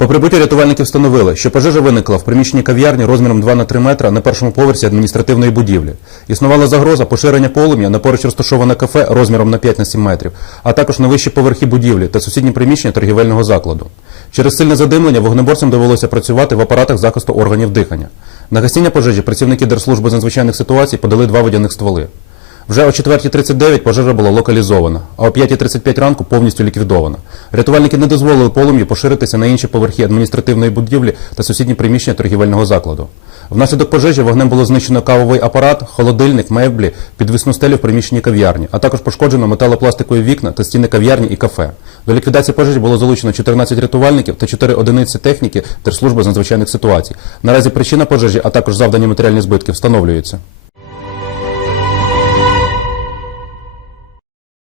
По прибуттю рятувальники встановили, що пожежа виникла в приміщенні кав'ярні розміром 2 на 3 метра на першому поверсі адміністративної будівлі. Існувала загроза поширення полум'я на поруч розташоване кафе розміром на 5 на 7 метрів, а також на вищі поверхи будівлі та сусідні приміщення торгівельного закладу. Через сильне задимлення вогнеборцям довелося працювати в апаратах захисту органів дихання. На гасіння пожежі працівники Держслужби з надзвичайних ситуацій подали два водяних стволи. Вже о 4.39 пожежа була локалізована, а о 5.35 ранку повністю ліквідована. Рятувальники не дозволили полум'ю поширитися на інші поверхи адміністративної будівлі та сусідні приміщення торгівельного закладу. Внаслідок пожежі вогнем було знищено кавовий апарат, холодильник, меблі, підвісну стелю в приміщенні кав'ярні, а також пошкоджено металопластикові вікна та стіни кав'ярні і кафе. До ліквідації пожежі було залучено 14 рятувальників та 4 одиниці техніки Держслужби з надзвичайних ситуацій. Наразі причина пожежі, а також завдані матеріальні збитки встановлюються.